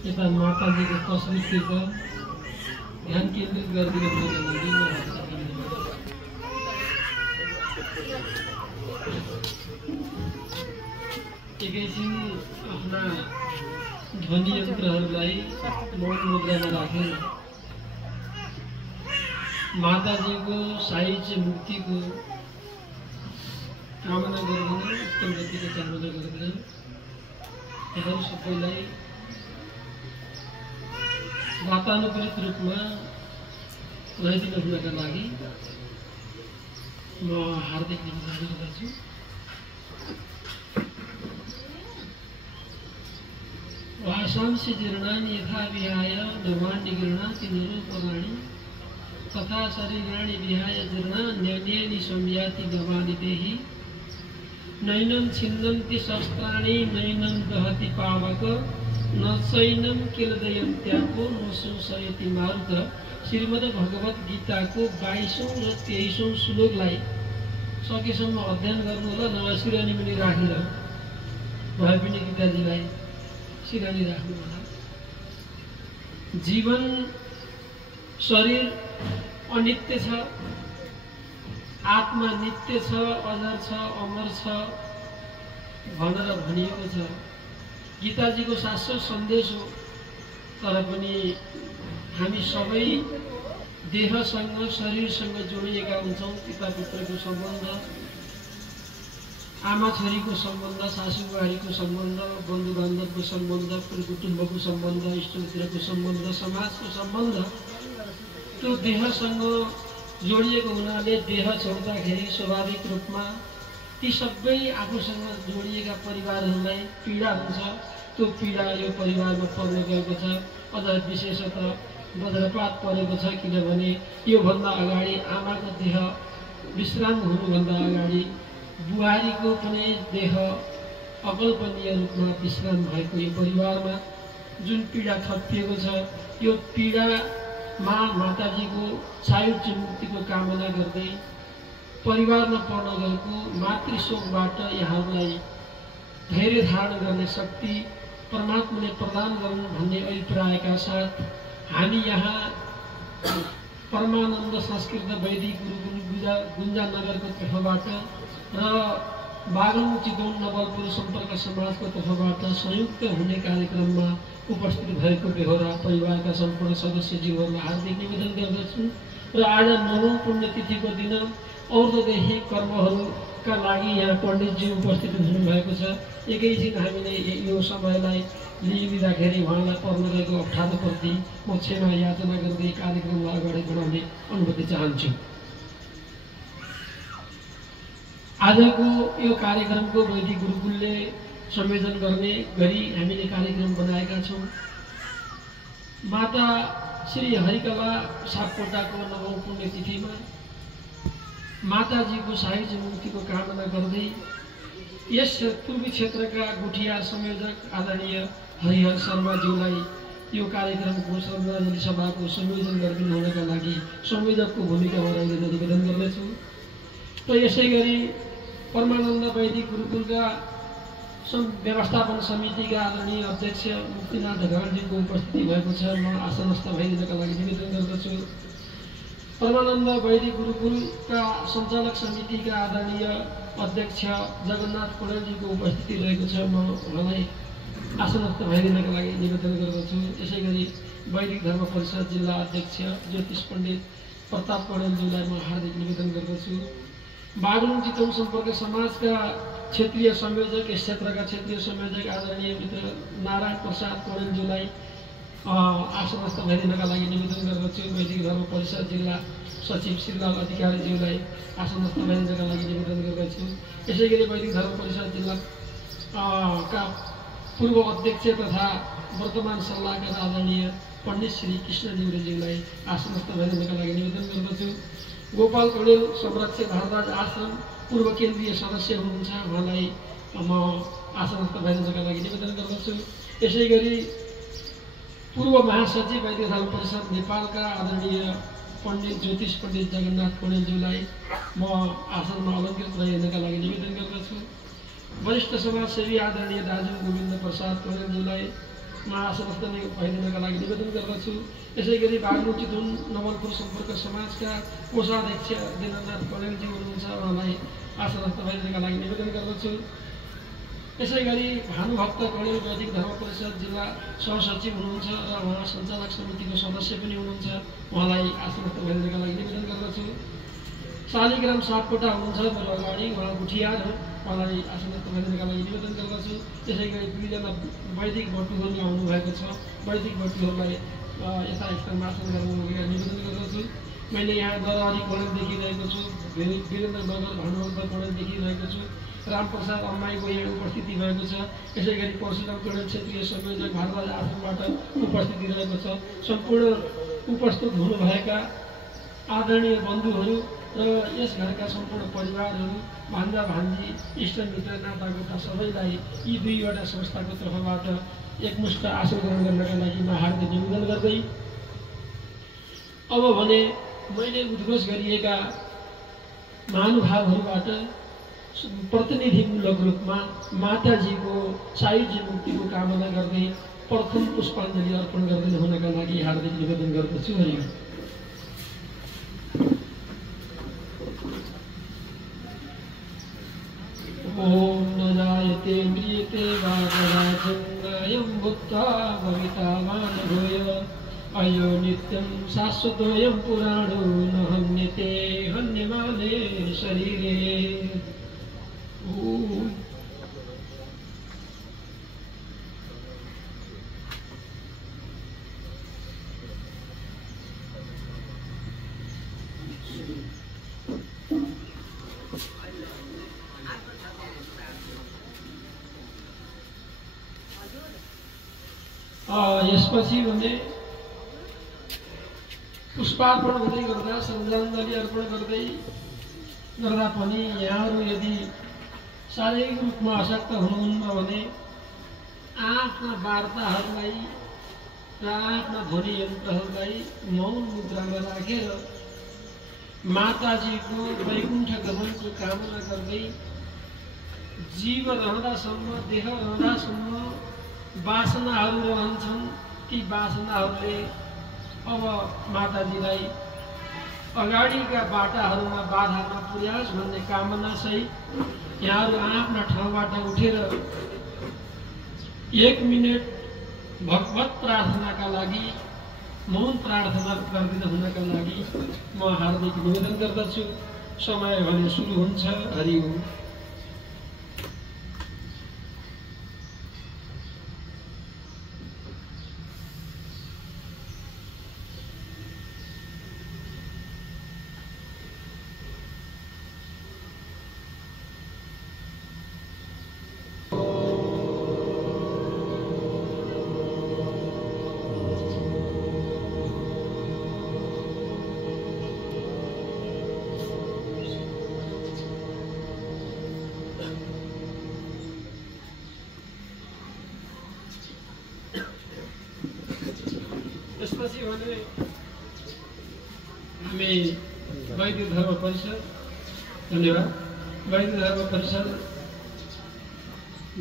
यता माताजीको तस्बिरतिर ध्यान केन्द्रित गरिदिनु एकैछिन आफ्ना ध्वनि यन्त्रहरूलाई मौन मुद्रामा राखेर माताजीको साहित्य मुक्तिको कामना गर्दैन, उत्तम गतिको कामना गर्दैन। यहाँहरू सबैलाई वातानुकूलित रूपमा रहिदिनु हुनका लागि म हार्दिक निमन्त्रण गर्दछु। वासांसि जीर्णानि यथा विहाय नवानि गृह्णाति निरूपणानि तथा शरीराणि विहाय जीर्णान्यन्यानि संयाति गवानि देहि नैनं छिन्नन्ति शस्त्राणि नैनं दहति पावक न चैनं किल दयन्त्याको न शोषयति मारुत। श्रीमद् भगवत गीताको 22औं र 23औं श्लोकलाई सकेसम्म अध्ययन गर्नु होला। नभए सिरानी पनि राखेर भए पनि गीताजीलाई सिरानी राख्नु होला। जीवन शरीर अनित्य छ, आत्मा नित्य छ, अजर छ, अमर छ भनेर भनिएको छ। गीताजीको शाश्वत सन्देश हो। तर पनि हामी सबै देहसँग शरीरसँग जोडिएका हुन्छौँ। पिता पुत्रको सम्बन्ध, आमा छोरीको सम्बन्ध, सासू बुहारीको सम्बन्ध, बन्धु बान्धवको सम्बन्ध, कुटुम्बको सम्बन्ध, इष्टमित्रको सम्बन्ध, समाजको सम्बन्ध त्यो देहसँग जोडिएको हुनाले देह छोड्दाखेरि स्वाभाविक रूपमा ती सबै आफूसँग जोडिएका परिवारहरूलाई पीडा हुन्छ। त्यो पीडा यो परिवारमा पर्न गएको छ। अझ विशेषतः वज्रपात परेको छ, किनभने योभन्दा अगाडि आमाको देह विश्राम हुनुभन्दा अगाडि बुहारीको पनि देह अकल्पनीय रूपमा विश्राम भएको यो परिवारमा जुन पीडा थपिएको छ, यो पीडामा माताजीको सायुज्य मुक्तिको कामना गर्दै परिवारमा पर्न गएको मातृशोकबाट यहाँहरूलाई धैर्य धारण गर्ने शक्ति परमात्माले प्रदान गरून् भन्ने अभिप्रायका साथ हामी यहाँ परमानन्द संस्कृत वैदिक गुरुकुल गुन्जानगरको तर्फबाट र बागलुङ चितवन नवलपुर सम्पर्क समाजको तर्फबाट संयुक्त हुने कार्यक्रममा उपस्थित भएको बेहोरा परिवारका सम्पूर्ण सदस्यज्यूहरूलाई हार्दिक निवेदन गर्दछु। र आज 9औं पुण्यतिथिको दिन और्ध्वदैहिक कर्महरूका लागि यहाँ पण्डितजी उपस्थित हुनुभएको छ। एकैछिन हामीले यो समयलाई लिइराखेर उहाँलाई पर्न गएको अप्ठ्यारोप्रति म क्षमा याचना गर्दै कार्यक्रमलाई अगाडि बढाउने अनुमति चाहन्छु। आजको यो कार्यक्रमको वैदिक गुरुकुलले संयोजन गर्ने गरी हामीले कार्यक्रम बनाएका छौँ। माता श्री हरिकला सापकोटाको 9औं पुण्यतिथिमा माताजीको साहित्य मुक्तिको कामना गर्दै यस पूर्वी क्षेत्रका गुठिया संयोजक आदरणीय हरिहर शर्माज्यूलाई यो कार्यक्रमको श्रद्धाञ्जली सभाको संयोजन गरिदिनु हुनका लागि संयोजकको भूमिकामा रहेर निवेदन गर्दछु। र यसै गरी परमानन्द वैदिक गुरुकुलका व्यवस्थापन समितिका आदरणीय अध्यक्ष मुक्तिनाथ ढकालजीको उपस्थिति भएको छ। म आसनस्थ भइदिनका लागि निवेदन गर्दछु। परमानन्द वैदिक गुरुकुलका सञ्चालक समितिका आदरणीय अध्यक्ष जगन्नाथ पौडेलजीको उपस्थिति रहेको छ। म उहाँलाई आसनस्थ भइदिनका लागि निवेदन गर्दछु। यसै गरी वैदिक धर्म परिषद जिल्ला अध्यक्ष ज्योतिष पण्डित प्रताप पौडेलज्यूलाई म हार्दिक निवेदन गर्दछु। बागलुङ चितवन सम्पर्क समाजका क्षेत्रीय संयोजक, यस क्षेत्रका क्षेत्रीय संयोजक आदरणीय मित्र नारायण प्रसाद पौडेलज्यूलाई आसनस्थ भइदिनका लागि निवेदन गर्दछु। वैदिक धर्म परिषद जिल्ला सचिव श्रीलाल अधिकारीज्यूलाई आसनस्थ भइदिनका लागि निवेदन गर्दछु। यसै गरी वैदिक धर्म परिषद जिल्ला का पूर्व अध्यक्ष तथा वर्तमान सल्लाहकार आदरणीय पण्डित श्री कृष्णज्यूलाई आसनस्थ भइदिनका लागि निवेदन गर्दछु। गोपाल पौडेल संरक्षक भारद्वाज आश्रम पूर्व केन्द्रीय सदस्य हुनुहुन्छ, उहाँलाई म आसनस्थ भइदिनका लागि निवेदन गर्दछु। यसै गरी पूर्व महासचिव वैदिक धर्म परिषद नेपालका आदरणीय पण्डित ज्योतिष पण्डित जगन्नाथ पौडेलज्यूलाई म आसनमा अलङ्कृत रहिदिनका लागि निवेदन गर्दछु। वरिष्ठ समाजसेवी आदरणीय दाजु गोविन्द प्रसाद पौडेलज्यूलाई आश्वस्त भइदिनका लागि निवेदन गर्दछु। यसै गरी बागलुङ चितवन नवलपुर सम्पर्क समाजका कोषाध्यक्ष दिननाथ कणेलजी हुनुहुन्छ, उहाँलाई आश्वस्त भइदिनका लागि निवेदन गर्दछु। यसै गरी भानुभक्त कणेल वैदिक धर्म परिषद जिल्ला सहसचिव हुनुहुन्छ र उहाँ सञ्चालक समितिको सदस्य पनि हुनुहुन्छ, उहाँलाई आश्वस्त भइदिनका लागि निवेदन गर्दछु। शालिग्राम सापकोटा हुनुहुन्छ मेरो अगाडि, उहाँ गुठियार हो, उहाँलाई आश्वस्त भइदिनका लागि निवेदन गर्दछु। त्यसै गरी दुईजना वैदिक बटुहरू आउनुभएको छ, वैदिक बटुहरूलाई यथा स्थानमा आसन गर्नुको निवेदन गर्दछु। मैले यहाँ दरहरी कणेल देखिरहेको छु, वीरेन्द्र नगर भानुभक्त कणेल देखिरहेको छु, रामप्रसाद अम्माईको यहाँ उपस्थिति भएको छ। यसै गरी परशुराम कणेल क्षेत्रीय संयोजक भारतराज आश्रमबाट उपस्थिति रहेको छ। सम्पूर्ण उपस्थित हुनुभएका आदरणीय बन्धुहरू र यस घरका सम्पूर्ण परिवारहरू, भान्जा भान्जी, इष्टमित्र नातागोता सबैलाई यी दुईवटा संस्थाको तर्फबाट एकमुष्ट आसन ग्रहण गर्नका लागि म हार्दिक निवेदन गर्दै अब भने मैले उद्घोष गरिएका महानुभावहरूबाट प्रतिनिधिमूलक रूपमा माताजीको सायुज्य मुक्तिको कामना गर्दै प्रथम पुष्पाञ्जली अर्पण गर्दै हुनका लागि हार्दिक निवेदन गर्दछु। हरिओम। ओम न जायते म्रियते वा जराजन्मयं भूत्वा भविता वा न भूय अयो नित्यं शाश्वतोऽयं पुराणो न हन्यते हन्यमाने शरीरे। यसपछि भने पुष्पार्पण हुँदै गर्दा श्रद्धाञ्जली अर्पण गर्दा पनि यहाँहरू यदि शारीरिक रूपमा अशक्त हुनुहुन्न भने आफ्ना वार्ताहरूलाई र आफ्ना ध्वनि यन्त्रहरूलाई मौन मुद्रामा राखेर माताजीको वैकुण्ठ गमनको कामना गर्दै जीव रहँदासम्म, देह रहँदासम्म वासनाहरू रहन्छन्, ती वासनाहरूले अब माताजीलाई अगाडिका बाटाहरूमा बाधा नपुर्याओस् भन्ने कामना सहित यहाँहरू आफ्ना ठाउँबाट उठेर 1 मिनट भगवत प्रार्थनाका लागि मौन प्रार्थना गरिदिन हुनका लागि म हार्दिक निवेदन गर्दछु। समय भने सुरु हुन्छ। हरि ओम। त्यसपछि भने हामी वैदिक धर्म परिषद, धन्यवाद, वैदिक धर्म परिषद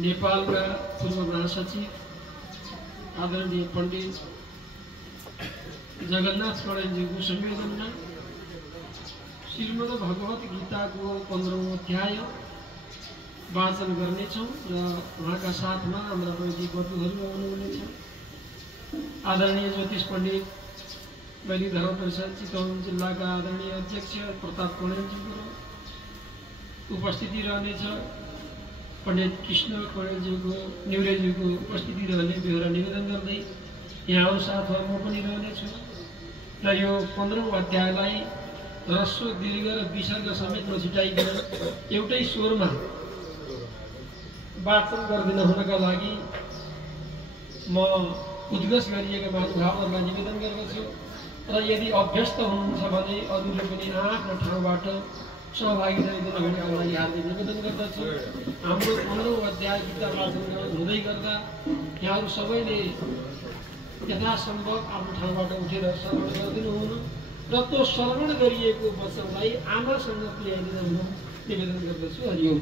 नेपालका पूर्व महासचिव आदरणीय पण्डित जगन्नाथ कणेलजीको संयोजनमा श्रीमद् भगवत गीताको 15औं अध्याय वाचन गर्नेछौँ र उहाँका साथमा हाम्रा वैदिक बटुहरू आउनुहुनेछ। आदरणीय ज्योतिष पण्डित वैदिक धर्म परिषद चितवन जिल्लाका आदरणीय अध्यक्ष प्रताप कणेलजीको उपस्थिति रहनेछ। पण्डित कृष्ण कणेलजीको न्युरेजीको उपस्थिति रहने बेहोरा निवेदन गर्दै यहाँहरू साथमा म पनि रहनेछु र यो 15औं अध्यायलाई ह्रस्व, दीर्घ र विसर्ग समेत नछुटाइकन एउटै स्वरमा वाचन गरिदिन हुनका लागि म उद्घोष गरिएका महानुभावहरूलाई निवेदन गर्दछु र यदि अभ्यस्त हुनुहुन्छ भने अरूले पनि आफ्नो ठाउँबाट सहभागी रहिदिन हुनका लागि हार्दिक निवेदन गर्दछु। हाम्रो 15औं अध्याय गीता वाचन हुँदै गर्दा यहाँहरू सबैले यथासम्भव आफ्नो ठाउँबाट उठेर श्रवण गरिदिनु हुनु र त्यो श्रवण गरिएको वचनलाई आमासँग पुर्याइदिन हुन निवेदन गर्दछु। हरिओम।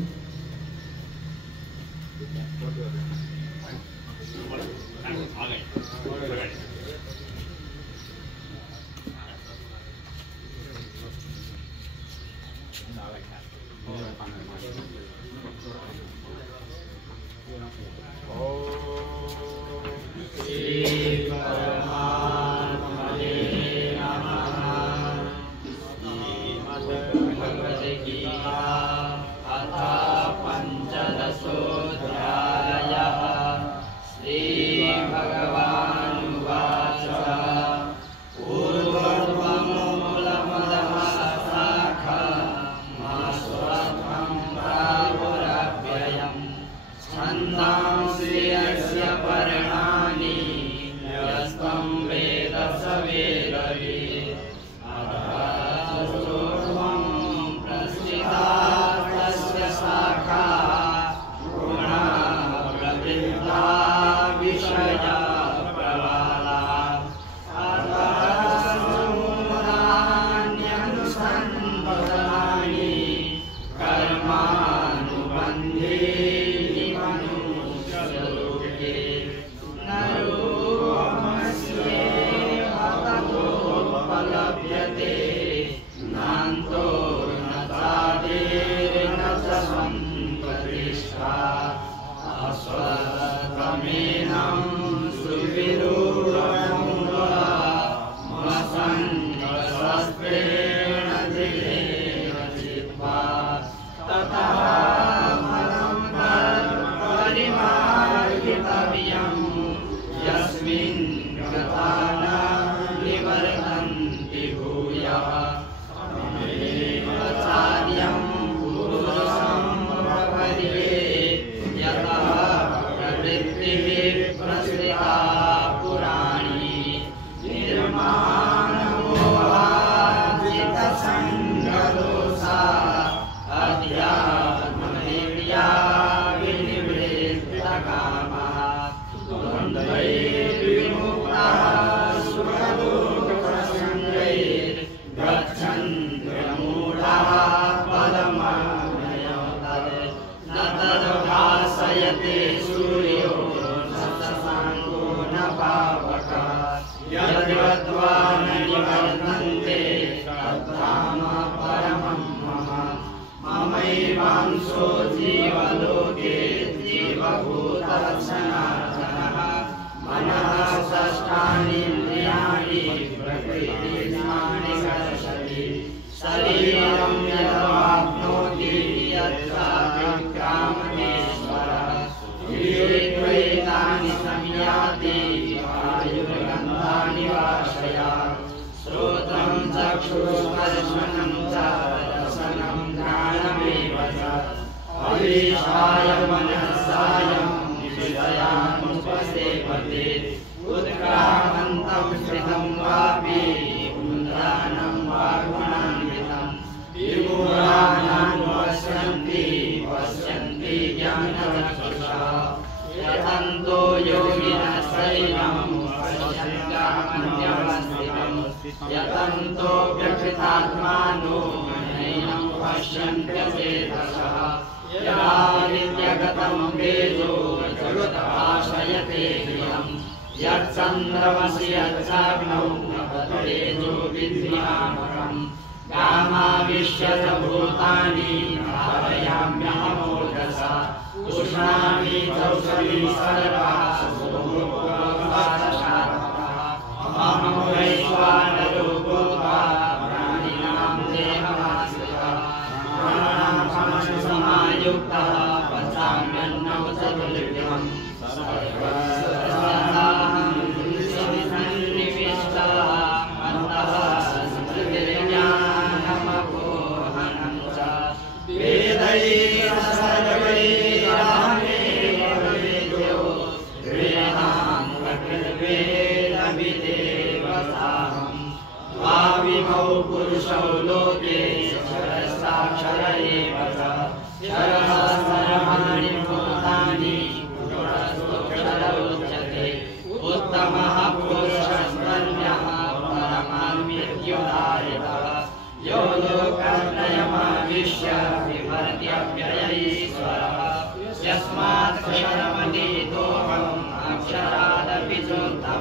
यस्मात् क्षरमतीतोऽहम् अक्षरादपि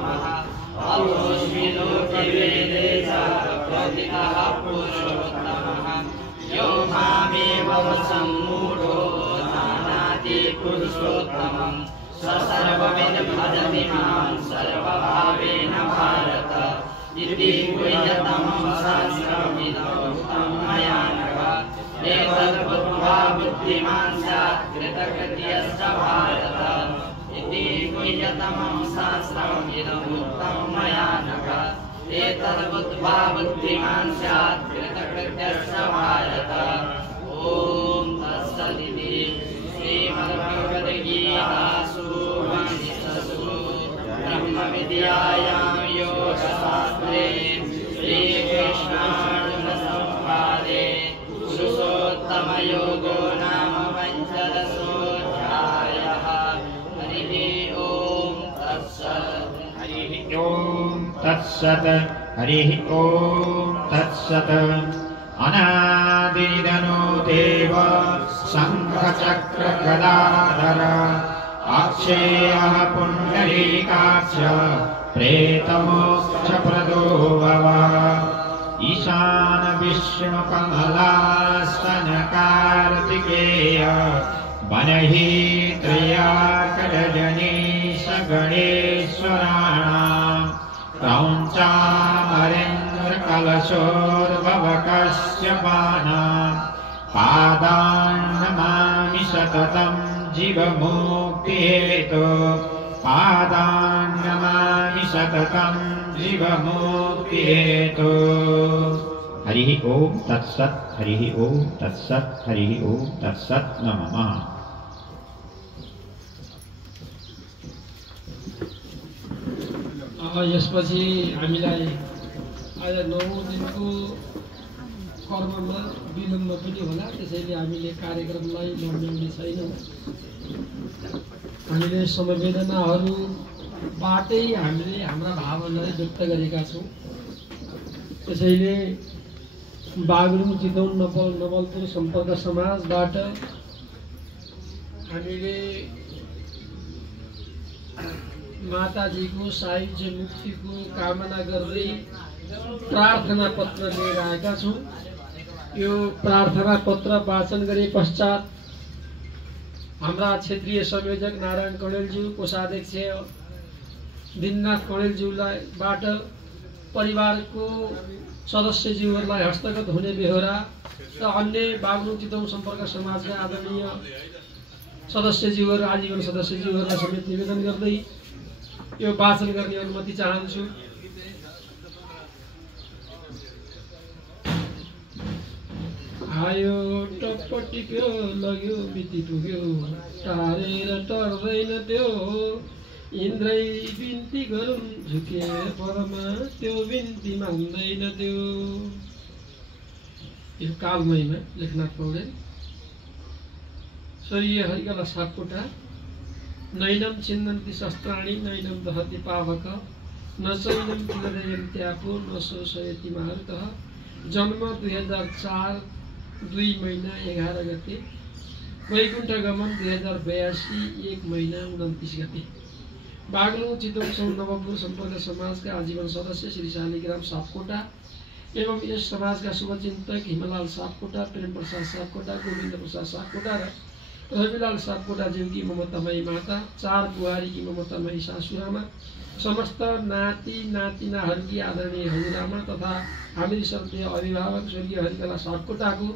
नमः अतोऽस्मि लोके वेदे च प्रतितः पुरुषोत्तमः यो मामेव सम्मूढो जानाति पुरुषोत्तमम् स सर्वविद् भजति मां सर्वभावेन भारत इति गुह्यतमं शास्त्रमिदमुक्तं मया नघ एतद्बुद्ध्वा बुद्धिमान् स्यात् कृतकृत्यश्च भारत इति गुह्यतमं शास्त्रमिदमुक्तं मया नघ एतद्बुद्ध्वा बुद्धिमान् स्यात् कृतकृत्यश्च भारत ॐ तत्सदिति श्रीमद्भगवद्गीतासु उपनिषत्सु ब्रह्मविद्यायां योगशास्त्रे श्रीकृष्णार्जुनसंवादे पुरुषोत्तमयोगो नाम पञ्चदशोऽध्यायः हरिः ॐ तत्सत् हरिः ॐ तत्सत् हरिः ॐ तत्सत् अनादिनिधनो देव शङ्खचक्रगदाधर अक्षेयः पुण्डरीकाक्ष प्रेतमोक्षप्रदो भव ईशान विष्णुकमलासन कार्तिकेय वनहित्रयाकरजनीश गणेश्वराणां क्रौञ्चामरेन्द्रकलशोद्भवकश्यपानां पादान् नमामि सततं जीवमुक्तिहेतो पादान् नमामि सततं जीवमुक्तिहेतो हरिः ॐ तत्सत् हरिः ॐ तत्सत् हरिः ॐ तत्सत् नमः। यसपछि हामीलाई आज 9 दिनको कर्ममा विलम्ब पनि होला, त्यसैले हामीले कार्यक्रमलाई लम्ब्याउने छैनौँ। हामीले संवेदनाहरूबाटै हामीले हाम्रा भावनालाई व्यक्त गरेका छौँ। त्यसैले बागलुङ चितवन नवलपुर सम्पर्क समाजबाट हामीले माताजीको सायुज्य मुक्तिको कामना गर्दै प्रार्थना पत्र लिएर आएका छौँ। यो प्रार्थना पत्र वाचन गरे पश्चात हाम्रा क्षेत्रीय संयोजक नारायण कणेलज्यू, कोषाध्यक्ष दिननाथ कणेलज्यूबाट परिवारको सदस्यज्यूहरूलाई हस्तगत हुने बेहोरा र अन्य बागलुङ चितवन सम्पर्क समाजका आदरणीय सदस्यज्यूहरू, आजीवन सदस्यज्यूहरूलाई समेत निवेदन गर्दै यो वाचन गर्ने अनुमति चाहन्छु। आयो टपटिक्यो लग्यो बिति पुग्यो टारेर टर्दैन त्यो इन्द्रै बिन्ती गरून् झुकेर परमा त्यो बिन्ती मान्दैन त्यो। यो कालमयमा लेखनाथ पौडेल। स्वर्गीय हरिकला सापकोटा। नैनम छिन्दन्ति शस्त्राणि नैनम दहति पावक न चैनम किलदयन्त्यापो न शोषयति मारुतः। जन्म 2004 2 महिना 11 गते। वैकुण्ठ गमन 2082 1 महिना 29 गते। बागलुङ चितवन नवलपुर सम्पर्क समाजका आजीवन सदस्य श्री शालिग्राम सापकोटा एवं यस समाजका शुभचिन्तक हिमलाल सापकोटा, प्रेम प्रसाद सापकोटा, गोविन्द प्रसाद सापकोटा र रविलाल सापकोटा ज्यूकी ममतामयी माता, 4 बुहारीकी ममतामयी सासुरामा, समस्त नाति नातिनाहरूकी आदरणीय हजुरआमा तथा हामी श्रद्धेय अभिभावक स्वर्गीय हरिकला सापकोटाको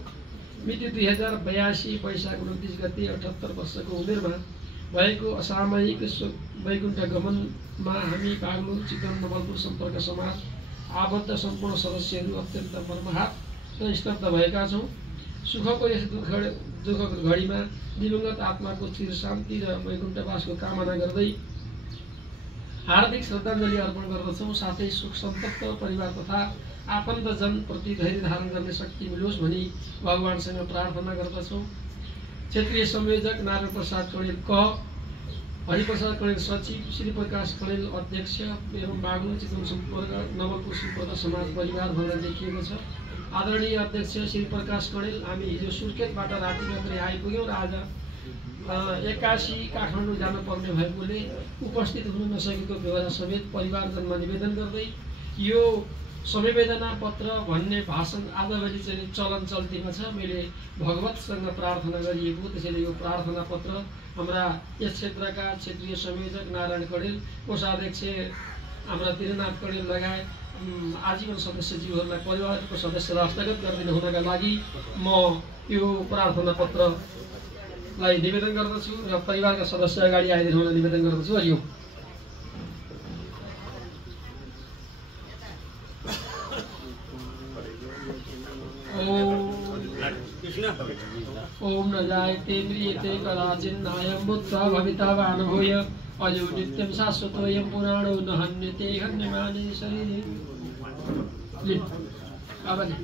मिति 2082 वैशाख 29 गते 78 वर्षको उमेरमा भएको असामयिक वैकुण्ठ गमनमा हामी बागलुङ चितवन नवलपुर सम्पर्क समाज आबद्ध सम्पूर्ण सदस्यहरू अत्यन्त मर्माहत र स्तब्ध भएका छौँ। सुखको यस दुःखको घडीमा दिवंगत आत्माको चिर शान्ति र वैकुण्ठवासको कामना गर्दै हार्दिक श्रद्धाञ्जली अर्पण गर्दछौँ। साथै सुख सन्तप्त परिवार तथा आफन्तजन प्रति धैर्य धारण गर्ने शक्ति मिलोस् भनी भगवानसँग प्रार्थना गर्दछौँ। क्षेत्रीय संयोजक नारायण प्रसाद कणेल क, हरिप्रसाद कणेल सचिव, श्री प्रकाश कणेल अध्यक्ष एवं बागलुङ चितवन सम्पर्क नवलपुर सम्पर्क समाज परिवार भनेर लेखिएको छ। आदरणीय अध्यक्ष श्री प्रकाश कणेल, हामी हिजो सुर्खेतबाट राति मात्रै आइपुग्यौँ र आज एक्कासी काठमाडौँ जानुपर्ने भएकोले उपस्थित हुन नसकेको बेहोरा समेत परिवारजनमा निवेदन गर्दै यो समवेदना पत्र भन्ने भाषण आजभोलि चाहिँ चलन चल्तीमा छ। मैले भगवतसँग प्रार्थना गरिएको, त्यसैले यो प्रार्थना पत्र हाम्रा यस क्षेत्रका क्षेत्रीय संयोजक नारायण कडेल, कोषाध्यक्ष हाम्रा वीरनाथ कडेल लगायत आजीवन सदस्यज्यूहरूलाई परिवारको सदस्यलाई हस्तगत गरिदिनु हुनका लागि म यो प्रार्थना पत्रलाई निवेदन गर्दछु र परिवारका सदस्य अगाडि आइदिनु हुन निवेदन गर्दछु। हरिओम। ओम न जायते म्रियते कदाचिन्नायं भूत्वा भविता वा न भूय अजो नित्यं शाश्वतोऽयं पुराणो न हन्यते हन्यमाने शरीरे। बाबाले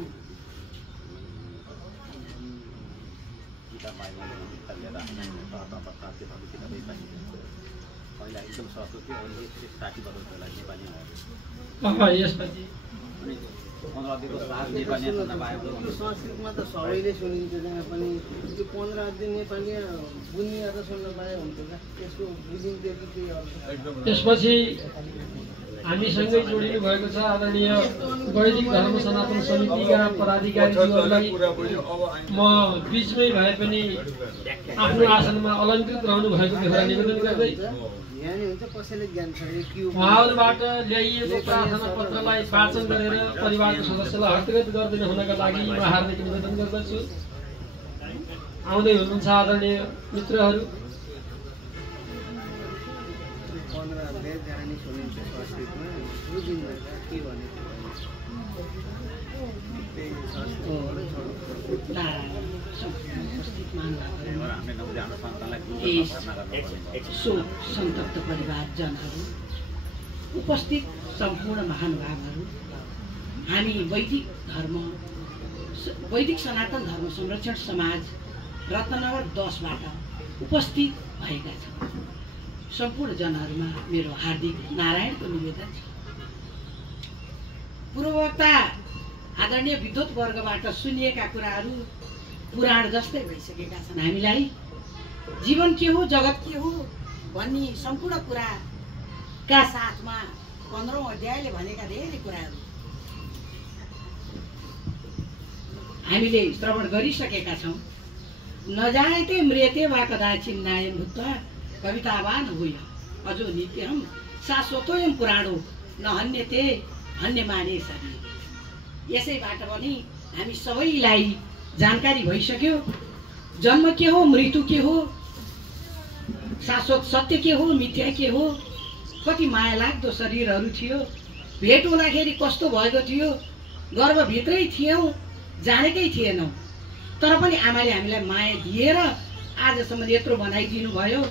यसपछि संस्कृतमा त सबैले सुनिन्छ जहाँ पनि त्यो 15 दिन नेपाली बुझ्ने त सुन्न पाए हुन्थ्यो क्या, त्यसको बुझिन्थ्यो कि केही अर्थ। त्यसपछि हामीसँगै जोडिनु भएको छ आदरणीय वैदिक धर्म सनातन समितिका पदाधिकारीहरूलाई म बिचमै भए पनि आफ्नो आसनमा अलङ्कृत रहनु भएको बेहोरा निवेदन गर्दै उहाँहरूबाट ल्याइएको प्रार्थना पत्रलाई वाचन गरेर परिवारको सदस्यलाई हस्तगत गरिदिनु हुनका लागि म हार्दिक निवेदन गर्दछु। आउँदै हुनुहुन्छ आदरणीय मित्रहरू। सन्तप्त परिवारजनहरू, उपस्थित सम्पूर्ण महानुभावहरू, हामी वैदिक सनातन धर्म संरक्षण समाज रत्नगर 10बाट उपस्थित भएका छौँ। सम्पूर्ण जनहरूमा मेरो हार्दिक नारायणको निवेदन छ। पूर्ववक्ता आदरणीय विद्वत वर्गबाट सुनिएका कुराहरू पुराण जस्तै भइसकेका छन्। हामीलाई जीवन के हो, जगत के हो भन्ने सम्पूर्ण कुराका साथमा 15औं अध्यायले भनेका धेरै कुराहरू हामीले श्रवण गरिसकेका छौँ। नजायते म्रियते वा कदाचिन्नायं भूत्वा कवितावान भूय अजो नित्यं शाश्वतोऽयं पुराणो न हन्यते हन्यमाने शरीर। यसैबाट पनि हामी सबैलाई जानकारी भइसक्यो, जन्म के हो, मृत्यु के हो, शाश्वत सत्य के हो, मिथ्या के हो, कति माया लाग्दो शरीरहरू थियो, भेट हुँदाखेरि कस्तो भएको थियो, गर्भभित्रै थियौँ, जानेकै थिएनौँ, तर पनि आमाले हामीलाई माया दिएर आजसम्म यत्रो बनाइदिनु भयो।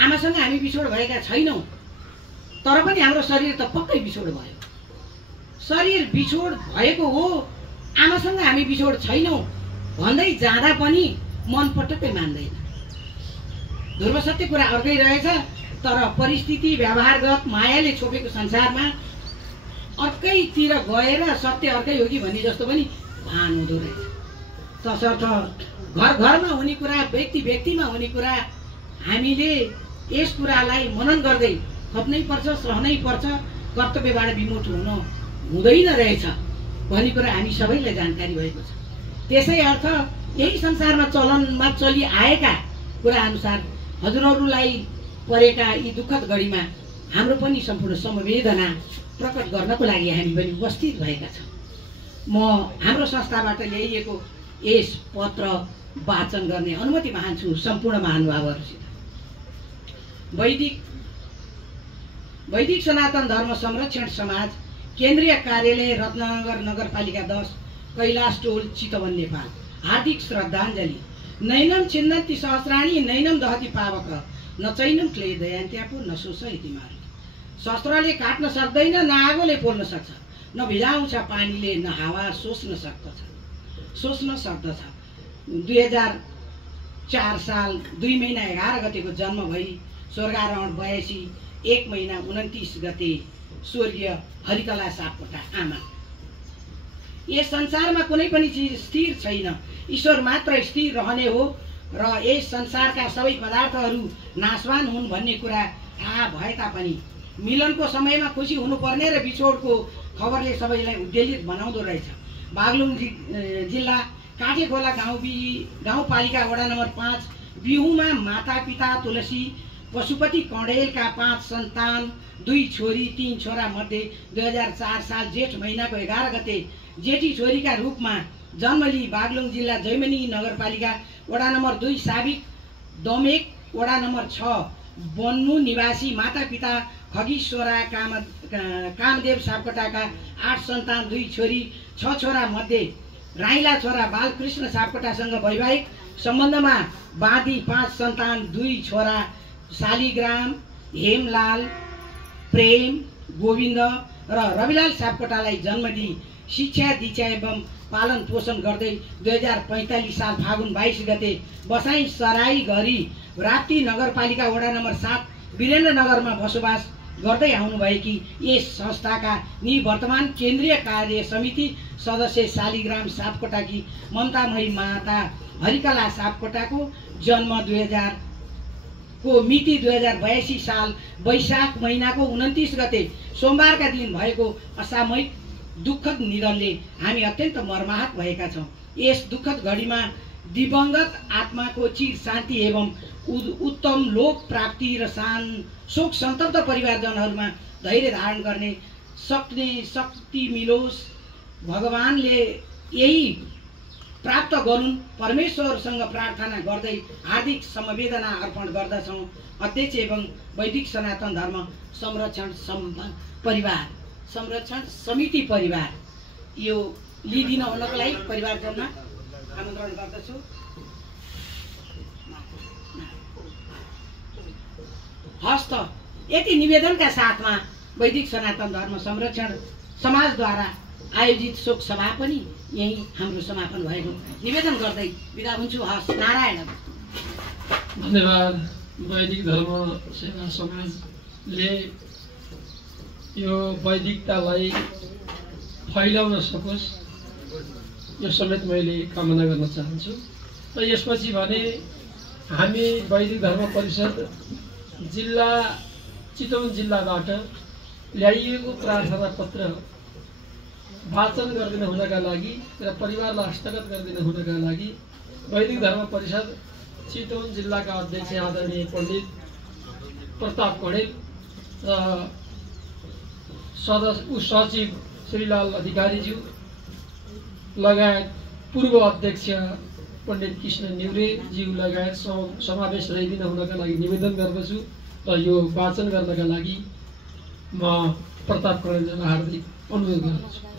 आमासँग हामी बिछोड भएका छैनौँ, तर पनि हाम्रो शरीर त पक्कै बिछोड भयो। शरीर बिछोड भएको हो, आमासँग हामी बिछोड छैनौँ भन्दै जाँदा पनि मन पटक्कै मान्दैन। ध्रुव सत्य कुरा अर्कै रहेछ, तर परिस्थिति व्यवहारगत मायाले छोपेको संसारमा अर्कैतिर गएर सत्य अर्कै हो कि भन्ने जस्तो पनि भान हुँदो रहेछ। तसर्थ घर घरमा हुने कुरा, व्यक्ति व्यक्तिमा हुने कुरा हामीले यस कुरालाई मनन गर्दै खप्नै पर्छ, सहनै पर्छ, कर्तव्यबाट विमुख हुँदैन रहेछ भन्ने कुरा हामी सबैलाई जानकारी भएको छ। त्यसै अर्थ यही संसारमा चलनमा चलिआएका कुरा अनुसार हजुरहरूलाई परेका यी दुःखद घडीमा हाम्रो पनि सम्पूर्ण समवेदना प्रकट गर्नको लागि हामी पनि उपस्थित भएका छौँ। म हाम्रो संस्थाबाट ल्याइएको यस पत्र वाचन गर्ने अनुमति चाहन्छु सम्पूर्ण महानुभावहरूसित। वैदिक सनातन धर्म संरक्षण समाज केन्द्रीय कार्यालय रत्नगर नगरपालिका 10 कैलाश टोल चितवन नेपाल। हार्दिक श्रद्धाञ्जली। नैनम छिन्नति सहस्राणी नैनम दहति पावक न चैनम क्लेदयान्त्यापु न सोच इति मार्ग। शस्त्रले काट्न सक्दैन, न आगोले पोल्न सक्छ, न भिजाउँछ पानीले, न हावा सोच्न सक्दछ। 2004 साल 2 महिना 11 गतेको जन्म भई स्वर्गारोहण 82 1 महिना 29 गते स्वर्गीय हरिकला सापकोटा आमा। यस संसारमा कुनै पनि चिज स्थिर छैन, ईश्वर मात्र स्थिर रहने हो र यस संसारका सबै पदार्थहरू नाशवान हुन् भन्ने कुरा थाहा भए तापनि मिलनको समयमा खुसी हुनुपर्ने र बिछोडको खबरले सबैलाई उद्वेलित बनाउँदो रहेछ। बागलुङ जिल्ला काठेखोला गाउँपालिका वडा नम्बर 5 बिहुमा मातापिता तुलसी पशुपति कँडेलका 5 सन्तान 2 छोरी 3 छोरा मध्ये 2004 साल जेठ महिनाको 11 गते जेठी छोरीका रूपमा जन्म लिई बागलुङ जिल्ला जैमनी नगरपालिका वडा नम्बर 2 साबिक दमेक वडा नम्बर 6 बन्नु निवासी मातापिता खगीश्वरा कामदेव सापकोटाका 8 सन्तान 2 छोरी 6 छोरा मध्ये राइला छोरा बालकृष्ण सापकोटासँग वैवाहिक सम्बन्धमा बाँधी 5 सन्तान 2 छोरा शालिग्राम हेमलाल प्रेम गोविन्द र रविलाल सापकोटालाई जन्म दिई शिक्षा दीक्षा एवं पालन पोषण गर्दै 2045 साल फागुन 22 गते बसाई सराई गरी राप्ती नगरपालिका वडा नम्बर 7 वीरेन्द्रनगरमा बसोबास गर्दै आउनुभएकी यस संस्थाका निवर्तमान केन्द्रीय कार्य समिति सदस्य शालिग्राम सापकोटाकी ममतामयी माता हरिकला सापकोटाको जन्म 2000 को मिति 2082 साल वैशाख महिनाको 29 गते सोमबारका दिन भएको असामयिक दुःखद निधनले हामी अत्यन्त मर्माहत भएका छौँ। यस दुःखद घडीमा दिवंगत आत्माको चिर शान्ति एवं उत्तम लोक प्राप्ति र शोक सन्तप्त परिवारजनहरूमा धैर्य धारण गर्ने शक्ति मिलोस् भगवानले यही प्राप्त गरून् परमेश्वरसँग प्रार्थना गर्दै हार्दिक समवेदना अर्पण गर्दछौँ। अध्यक्ष एवं वैदिक सनातन धर्म संरक्षण समिति परिवार यो लिदिन हुनको लागि परिवारजनमा आमन्त्रण गर्दछु। हस्त यति निवेदनका साथमा वैदिक सनातन धर्म संरक्षण समाजद्वारा आयोजित शोक सभा पनि यही हाम्रो समापन भएको निवेदन गर्दै बिदा हुन्छु। हस् नारायण। धन्यवाद। वैदिक धर्म सेवा समाजले यो वैदिकतालाई फैलाउन सकोस् यो समेत मैले कामना गर्न चाहन्छु। र यसपछि भने हामी वैदिक धर्म परिषद जिल्ला चितवन जिल्लाबाट ल्याइएको प्रार्थना पत्र वाचन गरिदिनु हुनका लागि र परिवारलाई हस्तगत गरिदिनु हुनका लागि वैदिक धर्म परिषद चितवन जिल्लाका अध्यक्ष आदरणीय पण्डित प्रताप कँडेल र सचिव श्रीलाल अधिकारीज्यू लगायत पूर्व अध्यक्ष पण्डित कृष्ण न्युरेज्यू लगायत समावेश रहिदिन हुनका लागि निवेदन गर्दछु र यो वाचन गर्नका लागि म प्रताप कँडेललाई हार्दिक अनुरोध गर्दछु।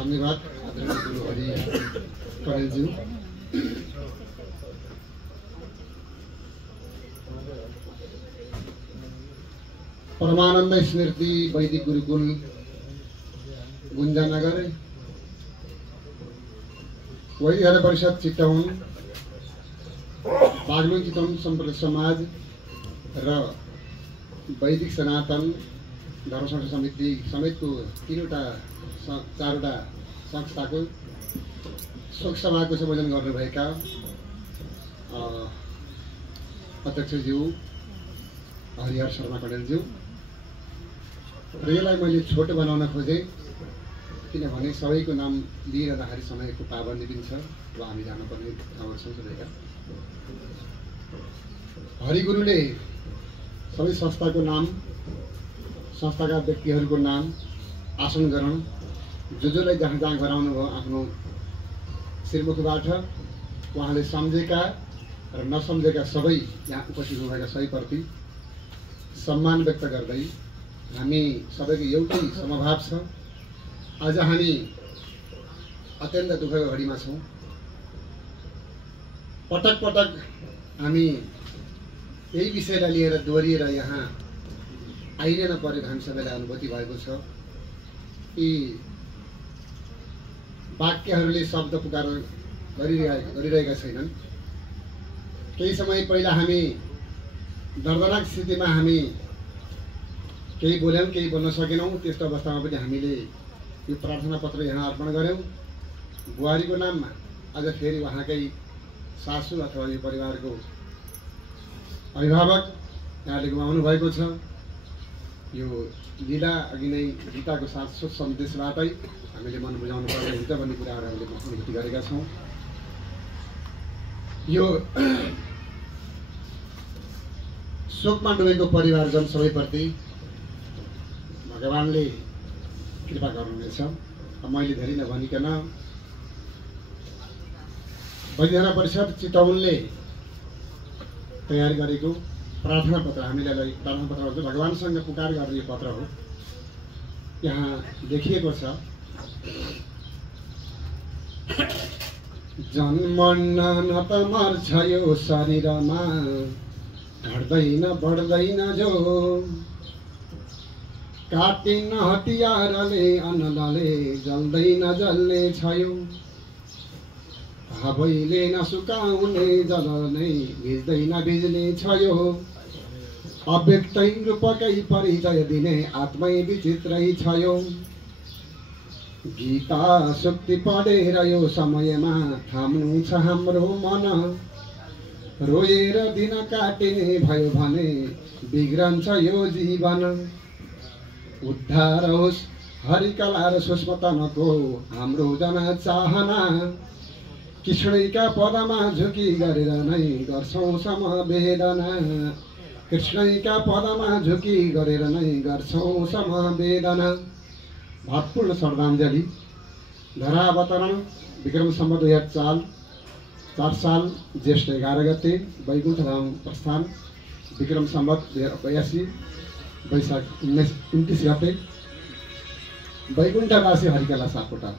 धन्यवाद आदरणीय गुरु हरि कँडेलज्यू। परमानन्द स्मृति वैदिक गुरुकुल गुन्जानगर वैदिक धर्म परिषद चितवन बागलुङ चितवन सम्प्रदाय समाज र वैदिक सनातन धर्म संरक्षण समिति समेतको 4वटा संस्थाको शोक सभाको सम्बोधन गर्नुभएका अध्यक्षज्यू हरिहर शर्मा कँडेलज्यू र यसलाई मैले छोटो बनाउन खोजेँ किनभने सबैको नाम लिइरहँदाखेरि समयको पाबन्दी पनि छ र हामी जानुपर्ने ठाउँहरू छौँ सबैका। हरिगुरुले सबै संस्थाको नाम संस्थाका व्यक्तिहरूको नाम आसन ग्रहण जसलाई जहाँ जहाँ गराउनु भयो आफ्नो श्रीमुखबाट उहाँले सम्झेका र नसम्झेका सबै यहाँ उपस्थित हुनुभएका सबैप्रति सम्मान व्यक्त गर्दै हामी सबैको एउटै समभाव छ। आज हामी अत्यन्त दुःखको घडीमा छौँ। पटक पटक हामी यही विषयलाई लिएर दोहोरिएर यहाँ आइरहन परेको हामी सबैलाई अनुभूति भएको छ। यी वाक्यहरूले शब्द पुकार गरिरहेका छैनन्। केही समय पहिला हामी दर्दनाक स्थितिमा हामी केही बोल्यौँ केही बोल्न सकेनौँ। त्यस्तो अवस्थामा पनि हामीले यो प्रार्थना पत्र यहाँ अर्पण गऱ्यौँ। बुहारीको नाममा आज फेरि उहाँकै सासू अथवा यो परिवारको अभिभावक यहाँले गुमाउनु भएको छ। यो लीला अघि नै गीताको शाश्वत सन्देशबाटै हामीले मन बुझाउनु पर्ने हुन्छ भन्ने कुराहरू हामीले अनुभूति गरेका छौँ। यो शोकमा डुबेको परिवारजन सबैप्रति भगवानले कृपा गर्नुहुनेछ। मैले धेरै नभनिकन वैद्यनाथ परिषद चितवनले तयार गरेको प्रार्थना पत्र, हामीलाई प्रार्थना पत्र भन्छ, भगवानसँग पुकार गर्ने यो पत्र हो। यहाँ लेखिएको छ, जन्मन्न न त मर्छ यो शरीरमा, घट्दैन बढ्दैन जो, काटिन्न हतियारले अनलले, जल्दैन जल्ने छ यो, हावैले नसुकाउने जलनै, भिज्दैन भिज्ने छ यो, अव्यक्तै रूपकै परिचय दिने आत्मै विचित्रै छ यो। गीता शक्ति पढेर यो समयमा थाम्नु छ हाम्रो मन, रोएर दिन काटिने भयो भने बिग्रन्छ यो जीवन। उद्धार होस् हरिकला र सुस्मतनको हाम्रो जन चाहना, कृष्णैका पदमा झुकी गरेर नै गर्छौँ समवेदना, कृष्णैका पदमा झुकी गरेर नै गर्छौँ समवेदना। भावपूर्ण श्रद्धाञ्जली। धरावतरण विक्रम सम्वत 2004 साल ज्येष्ठ 11 गते, वैकुण्ठ धाम प्रस्थान विक्रम सम्वत 2082 वैशाख 29 गते, वैकुण्ठवासी हरिकला सापकोटा।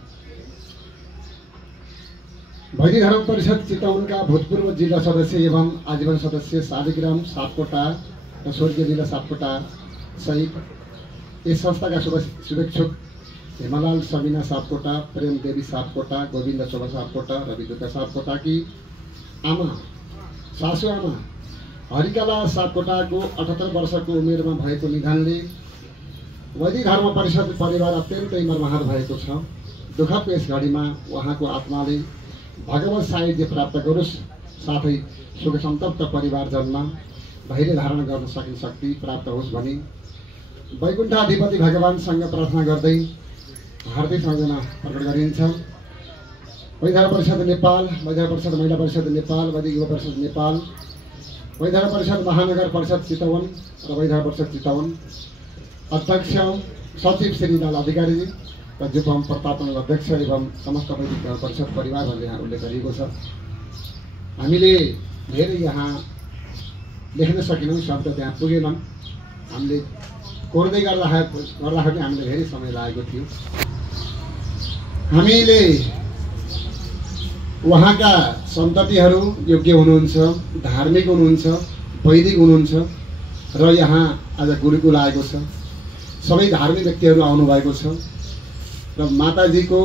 वैदिक धर्म परिषद चितवनका भूतपूर्व जिल्ला सदस्य एवं आजीवन सदस्य शालिग्राम सापकोटा र स्वर्गीय लीला सापकोटा सहित यस संस्थाका शुभेच्छुक हेमलाल सबिना सापकोटा, प्रेम देवी सापकोटा, गोविन्द शोभा सापकोटा, रवि दुर्गा सापकोटाकी आमा सासुआमा हरिकला सापकोटाको 78 वर्षको उमेरमा भएको निधनले वैदिक धर्म परिषद परिवार अत्यन्तै मर्माहत भएको छ। दुःखको यस घडीमा उहाँको आत्माले भगवत साहित्य प्राप्त गरोस्, साथै सुख सन्तप्त परिवारजनमा धैर्य धारण गर्न सक्ने शक्ति प्राप्त होस् भनी वैकुण्ठाधिपति भगवानसँग प्रार्थना गर्दै हार्दिक सम्झना प्रकट गरिन्छ। वैदिक धर्म परिषद नेपाल, वैदिक धर्म परिषद महिला परिषद नेपाल, वैदिक युवा परिषद नेपाल, वैदिक धर्म परिषद महानगर परिषद चितवन र वैदिक धर्म परिषद चितवन अध्यक्ष सचिव श्री लाल अधिकारीजी र जुपम प्रतापन अध्यक्ष एवं समस्त वैदिक धर्म परिषद परिवारहरूले यहाँ उल्लेख गरिएको छ। हामीले धेरै यहाँ लेख्न सकेनौँ, शब्द त्यहाँ पुगेनन्। हामीले कोर्दै गर्दाखेरि हामीले धेरै समय लागेको थियो। हामीले उहाँका सन्ततिहरू योग्य हुनुहुन्छ, धार्मिक हुनुहुन्छ, वैदिक हुनुहुन्छ र यहाँ आज गुरुकुल आएको छ। सबै धार्मिक व्यक्तिहरू आउनुभएको छ र माताजीको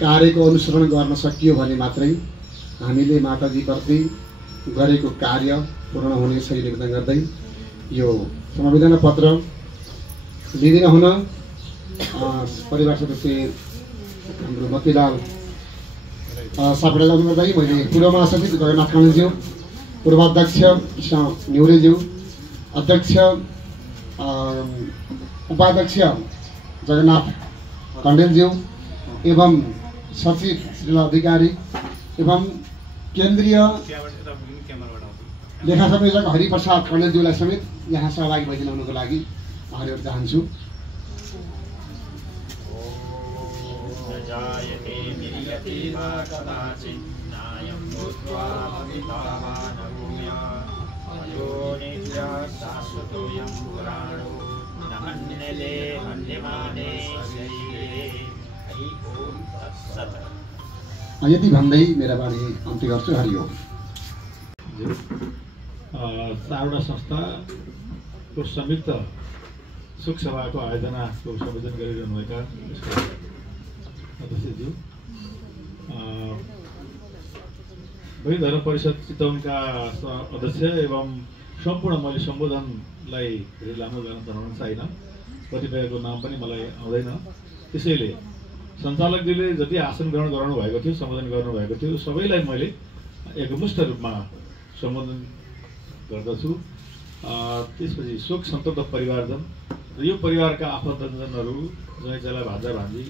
कार्यको अनुसरण गर्न सकियो भने मात्रै हामीले माताजीप्रति गरेको कार्य पूर्ण हुनेछ निवेदन गर्दै यो संवेदना पत्र लिँदिन हुन परिवार सदस्य हाम्रो मतिलाल सापकोटा जानु गर्दै मैले पूर्व महासचिव जगन्नाथ कणेलज्यू, पूर्वाध्यक्ष कृष्ण न्युरेज्यू, अध्यक्ष उपाध्यक्ष जगन्नाथ कण्डेलज्यू एवं सचिव श्री अधिकारी एवं केन्द्रीय लेखा संयोजक हरिप्रसाद कण्डेलज्यूलाई समेत यहाँ सहभागी भइदिनुको लागि उहाँहरू चाहन्छु। यति भन्दै मेरा बाणी अन्त्य गर्छु। हरिओम। चारवटा संस्थाको संयुक्त सुख सभाको आयोजनाको संयोजन गरिरहनुभएका अध्यक्षज्यू, वैदिक धर्म परिषद चितवनका अध्यक्ष एवं सम्पूर्ण मैले सम्बोधनलाई धेरै लामो गर्न चाहनु छैन, कतिपयको नाम पनि मलाई आउँदैन। त्यसैले सञ्चालकजीले जति आसन ग्रहण गराउनु भएको थियो, सम्बोधन गर्नुभएको थियो, सबैलाई मैले एकमुष्ट रूपमा सम्बोधन गर्दछु। त्यसपछि शोक सन्तप्त परिवारजन र यो परिवारका आफन्तजनहरू, ज्वाइँचेला भान्जा भान्जी,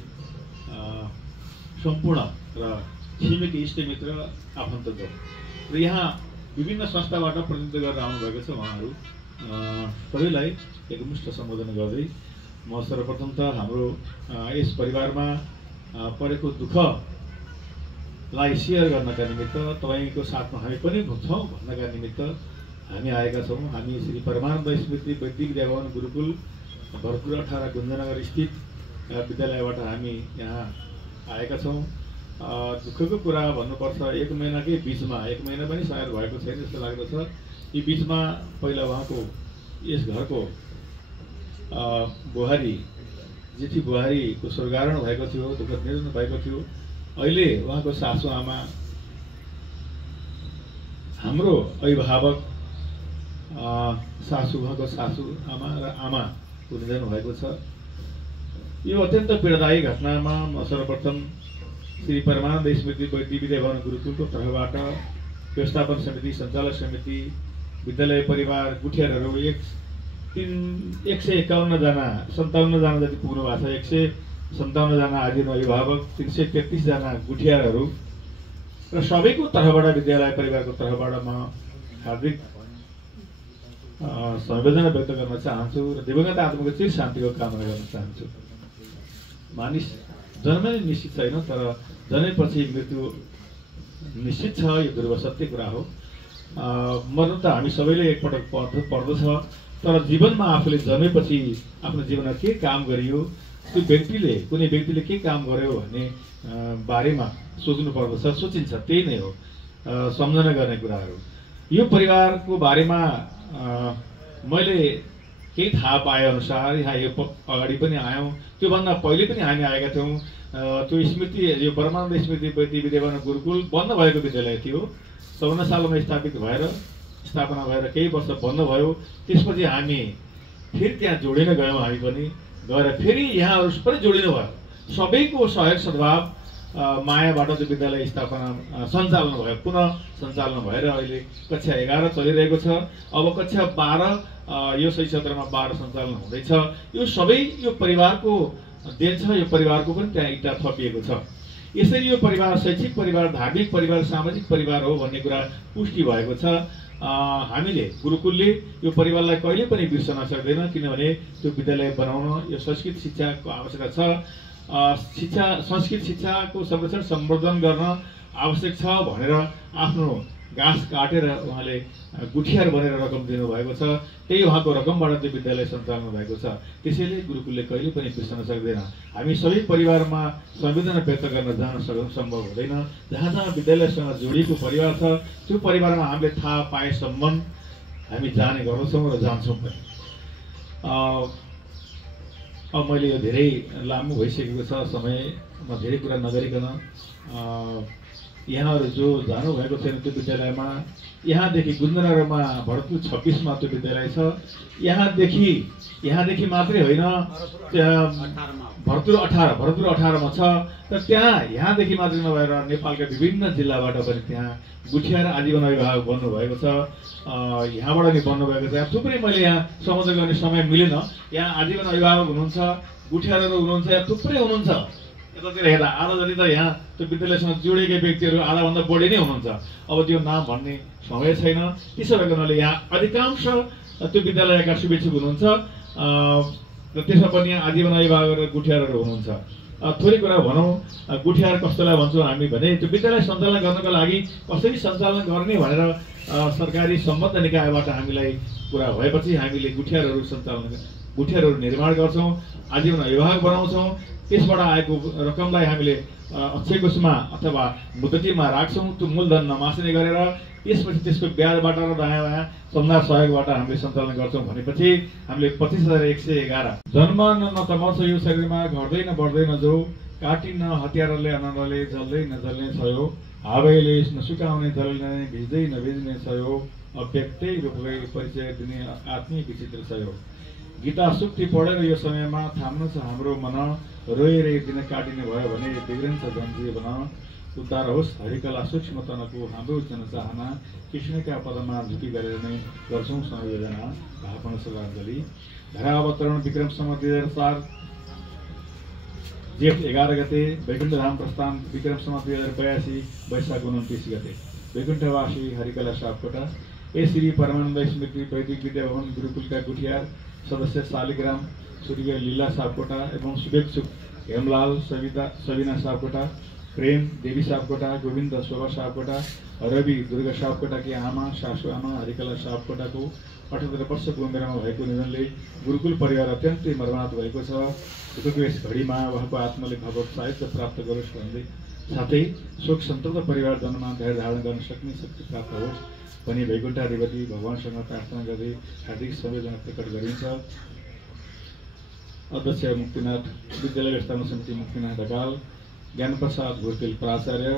सम्पूर्ण र छिमेकी इष्टमित्र आफन्तजन र यहाँ विभिन्न संस्थाबाट प्रतिनिधित्व गरेर आउनुभएको छ उहाँहरू सबैलाई एकमुष्ट सम्बोधन गर्दै म सर्वप्रथम त हाम्रो यस परिवारमा परेको दुःखलाई सेयर गर्नका निमित्त, तपाईँको साथमा हामी पनि छौँ भन्नका निमित्त हामी आएका छौँ। हामी श्री परमानन्द स्मृति वैदिक विद्याभवन गुरुकुल भरतपुर 18 गुन्जनगर स्थित विद्यालयबाट हामी यहाँ आएका छौँ। दुःखको कुरा भन्नुपर्छ, 1 महिनाकै बिचमा, 1 महिना पनि सायद भएको छैन जस्तो लाग्दछ, यी बिचमा पहिला उहाँको यस घरको बुहारी, जेठी बुहारीको स्वर्गारोहण भएको थियो, दुःखद निधन भएको थियो। अहिले उहाँको सासू आमा, हाम्रो अभिभावक सासू, उहाँको सासू आमा र आमाको निधन भएको छ। यो अत्यन्त पीडादायी घटनामा म सर्वप्रथम श्री परमानन्द स्मृति वैदिक विद्याभवन गुरुकुलको तर्फबाट व्यवस्थापन समिति, सञ्चालक समिति, विद्यालय परिवार, गुठियारहरू 151 जना, 57 जना जति पुग्नु भएको छ, 157 जना आजीवन अभिभावक, 333 जना गुठियारहरू र सबैको तर्फबाट, विद्यालय परिवारको तर्फबाट म हार्दिक संवेदना व्यक्त गर्न चाहन्छु र दिवंगत आत्माको चिर शान्तिको कामना गर्न चाहन्छु। मानिस जन्म नै निश्चित छैन, तर जन्मेपछि मृत्यु निश्चित छ, यो ध्रुव सत्य कुरा हो। मर्नु त हामी सबैले एकपटक पर्दछ, तर जीवनमा आफूले जन्मेपछि आफ्नो जीवनमा के काम गरियो, त्यो व्यक्तिले, कुनै व्यक्तिले के काम गर्यो भन्ने बारेमा सोच्नु पर्दछ, सोचिन्छ। त्यही नै हो सम्झना गर्ने कुराहरू। यो परिवारको बारेमा मैले केही थाहा पाए अनुसार यहाँ यो अगाडि पनि आयौँ, त्योभन्दा पहिले पनि हामी आएका थियौँ। त्यो स्मृति, यो परमानन्द स्मृति वैदिक विद्याभवन गुरुकुल बन्द भएको विद्यालय थियो। 54 सालमा स्थापना भएर केही वर्ष बन्द भयो। त्यसपछि हामी फेरि त्यहाँ जोडिन गयौँ, हामी पनि गएर फेरि यहाँहरू पनि जोडिनु भयो। सबैको सहयोग सद्भाव मायाबाट त्यो विद्यालय सञ्चालन भयो, पुनः सञ्चालन भएर अहिले कक्षा 11 चलिरहेको छ। अब कक्षा 12 यो शैक्षिक सत्रमा 12 सञ्चालन हुँदैछ। यो सबै यो परिवारको देन छ, यो परिवारको पनि त्यहाँ इँटा थपिएको छ। यसरी यो परिवार शैक्षिक परिवार, धार्मिक परिवार, सामाजिक परिवार हो भन्ने कुरा पुष्टि भएको छ। हामीले गुरुकुलले यो परिवारलाई कहिले पनि बिर्सन सक्दैन, किनभने त्यो विद्यालय बनाउन यो संस्कृत शिक्षाको आवश्यकता छ। संस्कृत शिक्षाको संरक्षण सम्वर्धन गर्न आवश्यक छ भनेर आफ्नो घाँस काटेर उहाँले गुठियार बनेर रकम दिनुभएको छ। त्यही उहाँको रकमबाट त्यो विद्यालय सञ्चालन भएको छ। त्यसैले गुरुकुलले कहिले पनि बिर्सन सक्दैन। हामी सबै परिवारमा संवेदना व्यक्त गर्न जान सम्भव हुँदैन। जहाँ जहाँ विद्यालयसँग जोडिएको परिवार छ, त्यो परिवारमा हामीले थाहा पाएसम्म हामी जाने गर्दछौँ र जान्छौँ पनि। अब मैले यो धेरै लामो भइसकेको छ, समयमा धेरै कुरा नगरिकन यहाँहरू जो जानुभएको छैन त्यो विद्यालयमा, यहाँदेखि गुन्जनगरमा भरतपुर 26 मा त्यो विद्यालय छ। यहाँदेखि मात्रै होइन, भरतपुर 18 मा छ। तर त्यहाँ यहाँदेखि मात्रै नभएर नेपालका विभिन्न जिल्लाबाट पनि त्यहाँ गुठियार आजीवन अभिभावक बन्नुभएको छ। यहाँबाट नि बन्नुभएको छ। थुप्रै मैले यहाँ सम्बोधन गर्ने समय मिलेन। यहाँ आजीवन अभिभावक हुनुहुन्छ, गुठियारहरू हुनुहुन्छ, यहाँ थुप्रै हुनुहुन्छ। यतातिर हेर्दा आधा जति त यहाँ त्यो विद्यालयसँग जोडिएका व्यक्तिहरू आधाभन्दा बढी नै हुनुहुन्छ। अब त्यो नाम भन्ने समय छैन। त्यसो भएको हुनाले यहाँ अधिकांश त्यो विद्यालयका शुभेच्छुक हुनुहुन्छ र त्यसमा पनि यहाँ आजीवन अभिभावक र गुठियारहरू हुनुहुन्छ। थोरै कुरा भनौँ, गुठियार कस्तोलाई भन्छौँ हामी भने, त्यो विद्यालय सञ्चालन गर्नको लागि कसरी सञ्चालन गर्ने भनेर सरकारी सम्बद्ध निकायबाट हामीलाई कुरा भएपछि हामीले गुठियारहरू निर्माण गर्छौँ, आजीवन अभिभावक बनाउँछौँ। त्यसबाट आएको रकमलाई हामीले अक्षय कोषमा अथवा मुद्दतीमा राख्छौँ, त्यो मूलधन नमास्ने गरेर। त्यसपछि त्यसको ब्याजबाट र दायाँ बायाँ सम्झा सहयोगबाट हामीले सञ्चालन गर्छौँ। भनेपछि हामीले 25,111 जन्म नतमर्छ यो शरीरमा, घट्दैन बढ्दैन जो, काटिन्न हतियारले आनन्दले, जल्दै नजल्ने छ यो, हावैले नसुकाउने जल्ने, भिज्दै नभिज्ने छ यो, अव्यक्तै रूपले परिचय दिने आत्मीय विचित्र छ यो। गीता सुक्ति पढेर यो समयमा थाम्नु छ हाम्रो मन, रोएर एक दिन काटिने भयो भने बिग्रन्छ जनजीवन। उद्धार होस् हरिकला सूक्ष्म तनको हाम्रो जनचाहना, कृष्णका पदमा झुकी गरेर नै गर्छौँ संयोजना। भापन श्रद्धाञ्जली। धरावतरण विक्रम सम्वत 2004 जेठ 11 गते, वैकुण्ठधाम प्रस्थान विक्रम सम्वत 2082 वैशाख 29 गते। वैकुण्ठवासी हरिकला सापकोटा। ए श्री परमानन्द स्मृति वैदिक विद्या भवन गुरुकुलका गुठियार सदस्य शालिग्राम सूर्य लीला सापकोटा एवं शुभेच्छुक हेमलाल सबिना सापकोटा, प्रेम देवी सापकोटा, गोविन्द शोभा सापकोटा, रवि दुर्गा सापकोटाकी आमा सासुआमा हरिकला सापकोटाको 78 वर्षको उमेरमा भएको निधनले गुरुकुल परिवार अत्यन्तै मर्माहत भएको छ। दुःखको यस घडीमा उहाँको आत्माले भगवत साहित्य प्राप्त गरोस् भन्दै साथै शोक सन्तप्त परिवारजनमा धैर्य धारण गर्न सक्ने शक्ति प्राप्त होस् भनी वैकुण्ठाधिपति भगवानसँग प्रार्थना गर्दै हार्दिक संवेदना प्रकट गरिन्छ। अध्यक्ष मुक्तिनाथ विद्यालय व्यवस्थापन समिति मुक्तिनाथ ढकाल, ज्ञानप्रसाद घुर्तेल प्राचार्य,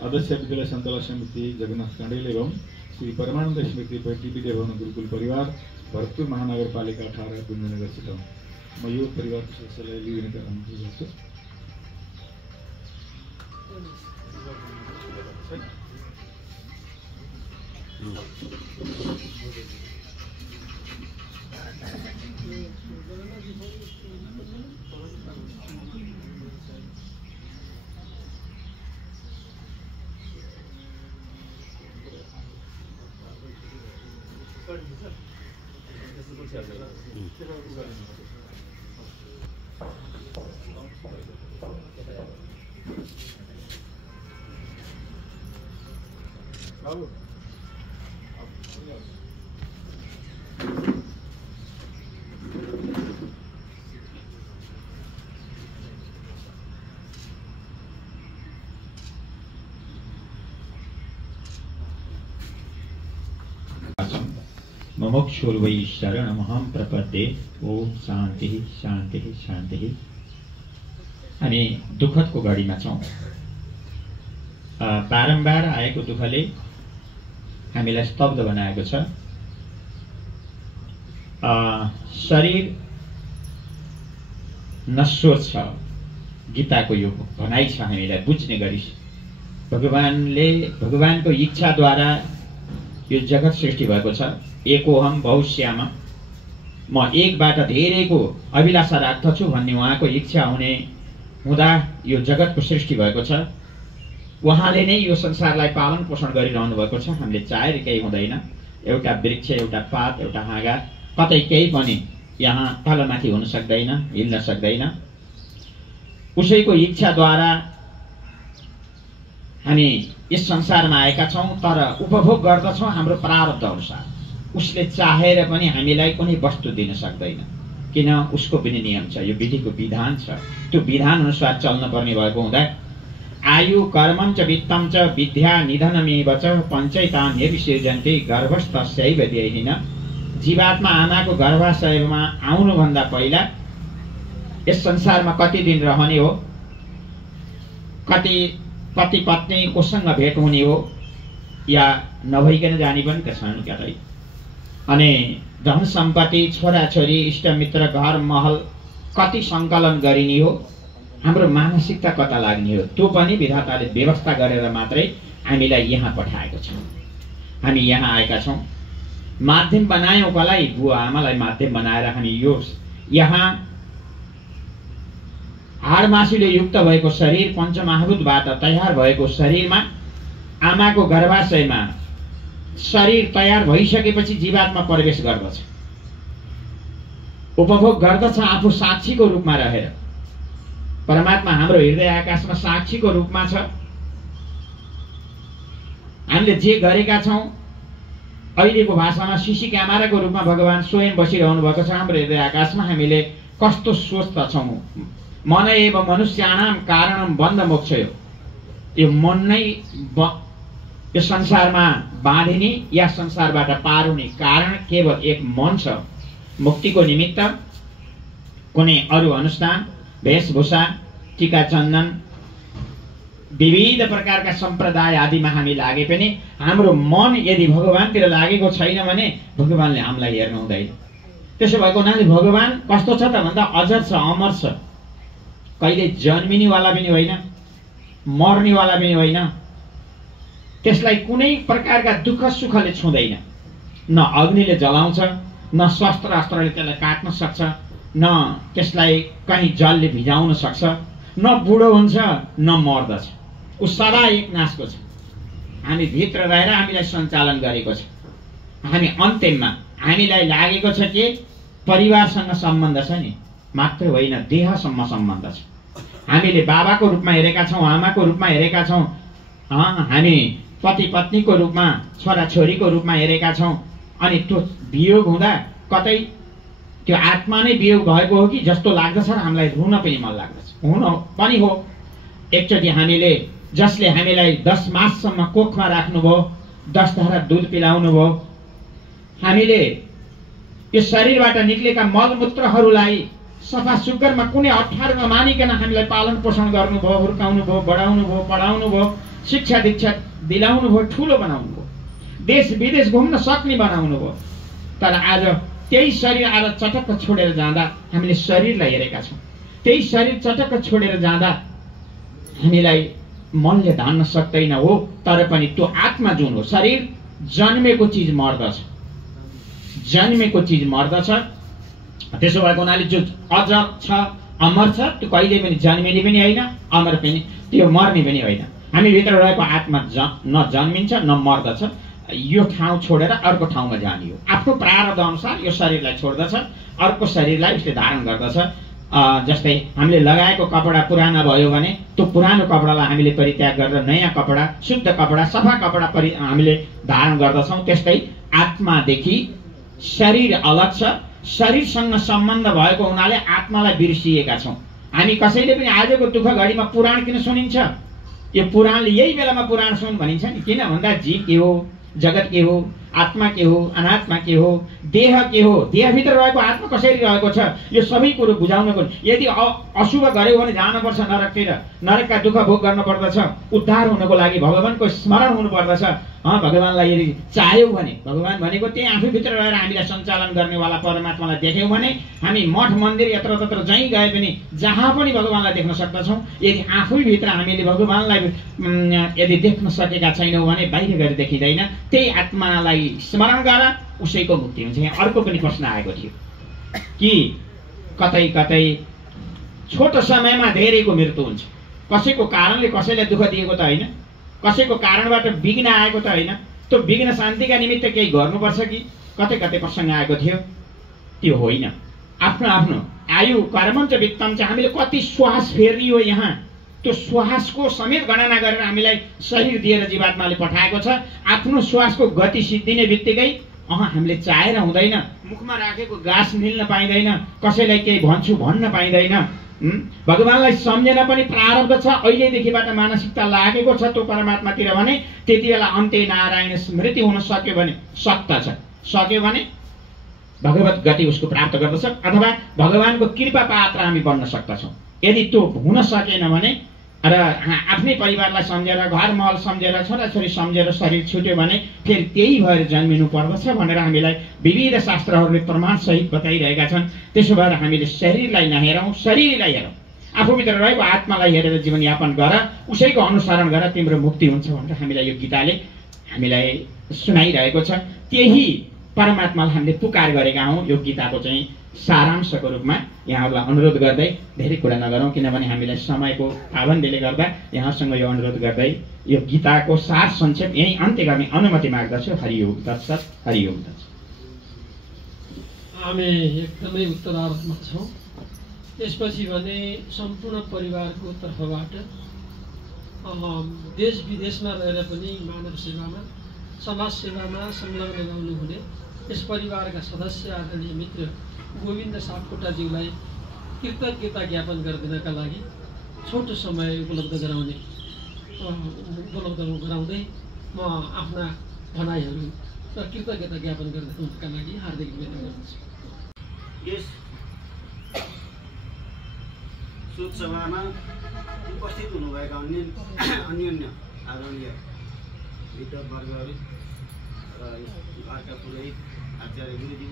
अध्यक्ष विद्यालय सञ्चालक समिति जगन्नाथ कण्डेल एवं श्री परमानन्द स्मृति वैदिक विद्या भवन गुरुकुल परिवार भरतपुर महानगरपालिका 18 गुन्जनगर चितवन। म यो परिवारको सदस्यलाई लिने अनुरोध गर्छु। मुमुक्षुर्वै शरणमहं प्रपद्ये। ओम शान्ति शान्ति शान्ति। हामी दुःखदको घडीमा छौँ। बारम्बार आएको दुःखले हामीलाई स्तब्ध बनाएको छ। शरीर नश्वर छ, गीताको यो भनाइ छ हामीलाई बुझ्ने गरी। भगवानको इच्छाद्वारा यो जगत सृष्टि भएको छ। एकोहम बहुश्याम, म एकबाट धेरैको अभिलाषा राख्दछु भन्ने उहाँको इच्छा हुँदा यो जगतको सृष्टि भएको छ। उहाँले नै यो संसारलाई पालन पोषण गरिरहनु भएको छ। हामीले चाहेर केही हुँदैन। एउटा वृक्ष, एउटा पात, एउटा हाँगा, कतै केही पनि यहाँ तलमाथि हुन सक्दैन, हिँड्न सक्दैन। उसैको इच्छाद्वारा हामी यस संसारमा आएका छौँ, तर उपभोग गर्दछौँ हाम्रो प्रारब्ध अनुसार। उसले चाहेर पनि हामीलाई कुनै वस्तु दिन सक्दैन, किन उसको पनि नियम छ, यो विधिको विधान छ। त्यो विधान अनुसार चल्न पर्ने भएको हुँदा आयु कर्मं च वित्तं च विद्या निधनमेव च पञ्चैतान्यभिसृजन्ते गर्भस्थस्यैव देहिन। जीवात्मा आमाको गर्भाशयमा आउनुभन्दा पहिला यस संसारमा कति दिन रहने हो, कति पति पत्नी कोसँग भेट हुने हो, या नभइकन जाने पनि त छन् कतै। अनि धन सम्पत्ति, छोराछोरी, इष्टमित्र, घर महल कति सङ्कलन गरिने हो, हाम्रो मानसिकता कता लाग्ने हो, त्यो पनि विधाताले व्यवस्था गरेर मात्रै हामीलाई यहाँ पठाएको छ। हामी यहाँ आएका छौँ। माध्यम बनायौँ कसलाई? बुवा आमालाई माध्यम बनाएर हामी यो यहाँ हाडमासुले युक्त भएको शरीर, पञ्चमहाभूतबाट तयार भएको शरीरमा, आमाको गर्भाशयमा शरीर तयार भइसकेपछि जीवात्मा प्रवेश गर्दछ, उपभोग गर्दछ आफू साक्षीको रूपमा रहेर। परमात्मा हाम्रो हृदय आकाशमा साक्षीको रूपमा छ। हामीले जे गरेका छौँ, अहिलेको भाषामा सिसी क्यामेराको रूपमा भगवान स्वयं बसिरहनु भएको छ हाम्रो हृदय आकाशमा। हामीले कस्तो सोच्दा छौँ? मन एव मनुष्याणाम कारणम बन्ध मोक्ष। यो मन नै यो संसारमा बाँधिने या संसारबाट पार हुने कारण केवल एक मन छ। मुक्तिको निमित्त कुनै अरू अनुष्ठान, वेशभूषा, टीका चन्दन, विविध प्रकारका सम्प्रदाय आदिमा हामी लागे पनि हाम्रो मन यदि भगवानतिर लागेको छैन भने भगवानले हामीलाई हेर्नु हुँदैन। त्यसो भएको हुनाले भगवान कस्तो छ त भन्दा अजर छ, अमर छ, कहिले जन्मिनेवाला पनि होइन, मर्नेवाला पनि होइन। त्यसलाई कुनै प्रकारका दुःख सुखले छुँदैन। न अग्निले जलाउँछ, न शस्त्र अस्त्रले त्यसलाई काट्न सक्छ, न त्यसलाई कहीँ जलले भिजाउन सक्छ, न बुढो हुन्छ न मर्दछ। ऊ सदा एक नासको छ। हामी भित्र रहेर हामीलाई सञ्चालन गरेको छ। हामी अन्त्यमा हामीलाई लागेको छ कि परिवारसँग सम्बन्ध छ नि, मात्रै होइन देहसम्म सम्बन्ध छ। हामीले बाबाको रूपमा हेरेका छौँ, आमाको रूपमा हेरेका छौँ, हामी पति पत्नीको रूपमा, छोरा छोरीको रूपमा हेरेका छौँ। अनि त्यो वियोग हुँदा कतै त्यो आत्मा नै वियोग भएको हो कि जस्तो लाग्दछ र हामीलाई रुन पनि मन लाग्दछ। हुन पनि हो। एकचोटि हामीले जसले हामीलाई 10 माससम्म कोखमा राख्नुभयो, 10 धारा दुध पिलाउनु भयो, हामीले यो शरीरबाट निक्लेका मलमूत्रहरूलाई सफा सुग्घरमा कुनै अप्ठ्यारो नमानिकन हामीलाई पालन पोषण गर्नुभयो, हुर्काउनु भयो, बढाउनु भयो, पढाउनु भयो, शिक्षा दीक्षा दिलाउनु भयो, ठुलो बनाउनु भयो, देश विदेश घुम्न सक्ने बनाउनु भयो। तर आज त्यही शरीर आज चटक्क छोडेर जाँदा हामीले शरीरलाई हेरेका छौँ। त्यही शरीर चटक्क छोडेर जाँदा हामीलाई मनले धान्न सक्दैन हो। तर पनि त्यो आत्मा जुन हो, शरीर जन्मेको चिज मर्दछ, जन्मेको चिज मर्दछ। त्यसो भएको हुनाले जो अजर छ, अमर छ, त्यो कहिले पनि जन्मिने पनि होइन, अमर पनि, त्यो मर्ने पनि होइन। हामी भित्र रहेको आत्मा न जन्मिन्छ न मर्दछ। यो ठाउँ छोडेर अर्को ठाउँमा जाने हो। आफ्नो प्रारब्ध अनुसार यो शरीरलाई छोड्दछ, अर्को शरीरलाई उसले धारण गर्दछ। जस्तै हामीले लगाएको कपडा पुराना भयो भने त्यो पुरानो कपडालाई हामीले परित्याग गरेर नयाँ कपडा, शुद्ध कपडा, सफा कपडा हामीले धारण गर्दछौँ। त्यस्तै आत्मादेखि शरीर अलग छ। शरीरसँग सम्बन्ध भएको हुनाले आत्मालाई बिर्सिएका छौँ। हामी कसैले पनि आजको दुःख घडीमा पुराण किन सुनिन्छ? यो पुराणले यही बेलामा पुराण सुन भनिन्छ नि। किन भन्दा जीव के हो, जगत के हो, आत्मा के हो, अनात्मा के हो, देह के हो, देहभित्र रहेको आत्मा कसरी रहेको छ, यो सबै कुरो बुझाउनको। यदि अशुभ गर्यो भने जानुपर्छ नरकतिर, नरकका दुःख भोग गर्नुपर्दछ। उद्धार हुनको लागि भगवानको स्मरण हुनुपर्दछ। भगवानलाई यदि चाह्यौँ भने, भगवान भनेको त्यही आफैभित्र रहेर हामीलाई सञ्चालन गर्नेवाला परमात्मालाई देख्यौँ भने हामी मठ मन्दिर यत्र तत्र जहीँ गए पनि जहाँ पनि भगवानलाई देख्न सक्दछौँ। यदि आफैभित्र हामीले भगवानलाई यदि देख्न सकेका छैनौँ भने बाहिर गएर देखिँदैन। त्यही आत्मालाई स्मरण गर, उसैको मुक्ति हुन्छ। यहाँ अर्को पनि प्रश्न आएको थियो कि कतै कतै छोटो समयमा धेरैको मृत्यु हुन्छ। कसैको कारणले कसैलाई दुःख दिएको त होइन, कसैको कारणबाट विघ्न आएको त होइन। त्यो विघ्न शान्तिका निमित्त केही गर्नुपर्छ कि कतै कतै प्रसङ्ग आएको थियो, त्यो होइन। आफ्नो आफ्नो आयु कर्मञ्च वित्तम चाहिँ हामीले कति श्वास फेर्ने हो, यहाँ त्यो श्वासको समेत गणना गरेर हामीलाई शरीर दिएर जीवात्माले पठाएको छ। आफ्नो श्वासको गति सिद्धिने बित्तिकै हामीले चाहेर हुँदैन। मुखमा राखेको घाँस निल्न पाइँदैन, कसैलाई केही भन्छु भन्न पाइँदैन। भगवानलाई सम्झेन पनि प्रारब्ध छ। अहिलेदेखिबाट मानसिकता लागेको छ त्यो परमात्मातिर भने त्यति बेला अन्त्य नारायण स्मृति हुन सक्यो भने सक्ता छ। सक्यो भने भगवत गति उसको प्राप्त गर्दछ, अथवा भगवानको कृपा पात्र हामी बन्न सक्दछौँ। यदि त्यो हुन सकेन भने र आफ्नै परिवारलाई सम्झेर, घर महल सम्झेर, छोराछोरी सम्झेर शरीर छुट्यो भने फेरि त्यही भएर जन्मिनु पर्दछ भनेर हामीलाई विविध शास्त्रहरूले प्रमाणसहित बताइरहेका छन्। त्यसो भएर हामीले शरीरलाई नहेरौँ, शरीरलाई हेरौँ। आफूभित्र रहेको आत्मालाई हेरेर जीवनयापन गर, उसैको अनुसरण गर, तिम्रो मुक्ति हुन्छ भनेर हामीलाई यो गीताले हामीलाई सुनाइरहेको छ। त्यही परमात्मालाई हामीले पुकार गरेका हौँ। यो गीताको चाहिँ सारांशको रूपमा यहाँहरूलाई अनुरोध गर्दै, धेरै कुरा नगरौँ किनभने हामीलाई समयको पाबन्दीले गर्दा यहाँसँग यो अनुरोध गर्दै यो गीताको सार संक्षेप यही अन्त्य गर्ने अनुमति माग्दछु। हरिओम तत्सत्। हरिओम तत्सत्। हामी एकदमै उत्तरार्धमा छौँ। त्यसपछि भने सम्पूर्ण परिवारको तर्फबाट देश विदेशमा रहेर पनि मानव सेवामा, समाज सेवामा संलग्न रहनुहुने यस परिवारका सदस्य आदरणीय मित्र गोविन्द सापकोटाज्यूलाई कृतज्ञता ज्ञापन गरिदिनका लागि छोटो समय उपलब्ध गराउँदै म आफ्ना भनाइहरू र कृतज्ञता ज्ञापन गरिदिनुका लागि हार्दिक निवेदन गर्दछु। यस शुभ सभामा उपस्थित हुनुभएका अन्य आदरणीय मित्रवर्गहरू र घरका पुरोहित आचार्य गुरुज्यू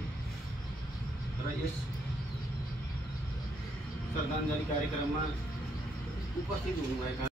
र यस श्रद्धाञ्जली कार्यक्रममा उपस्थित हुनुभएका